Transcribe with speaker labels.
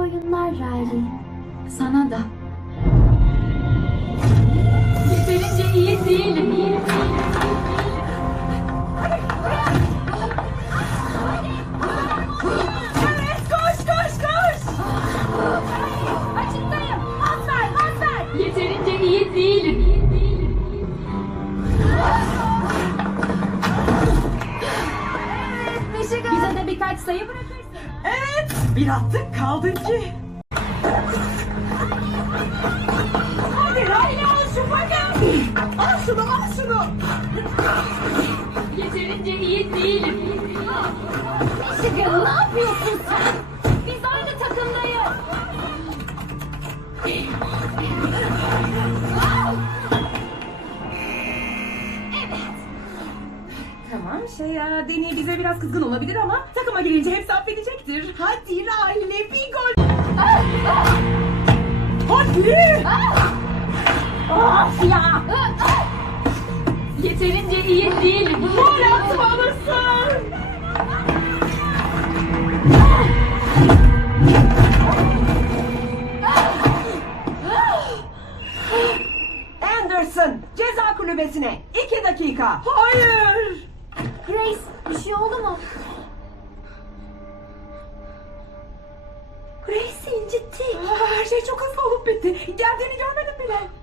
Speaker 1: oyunlar Riley.
Speaker 2: Sana da. Yeterince iyi değilim.
Speaker 3: Evet, koş koş koş.
Speaker 1: Açıktayım. Pas ver, pas ver.
Speaker 2: Yeterince iyi değilim.
Speaker 1: Michigan.
Speaker 2: Bize de birkaç sayı bırakırsın.
Speaker 3: Evet, bir attık kaldı ki. Hadi Riley al şu paketi. Al şunu al şunu.
Speaker 2: Yeterince iyi değilim.
Speaker 1: Michigan ne yapıyorsun sen? Biz aynı takımdayız.
Speaker 3: Tamam Deni bize biraz kızgın olabilir ama takıma gelince hepsi affedecektir. Hadi Riley bir gol. Hadi.
Speaker 1: Of ya.
Speaker 2: Yeterince iyi değilim.
Speaker 3: Gol atmalısın. Anderson ceza kulübesine 2 dakika. Hayır.
Speaker 1: Grace bir şey oldu mu?
Speaker 3: Grace incitti. Her şey çok hızlı olup bitti. Geldiğini görmedim bile.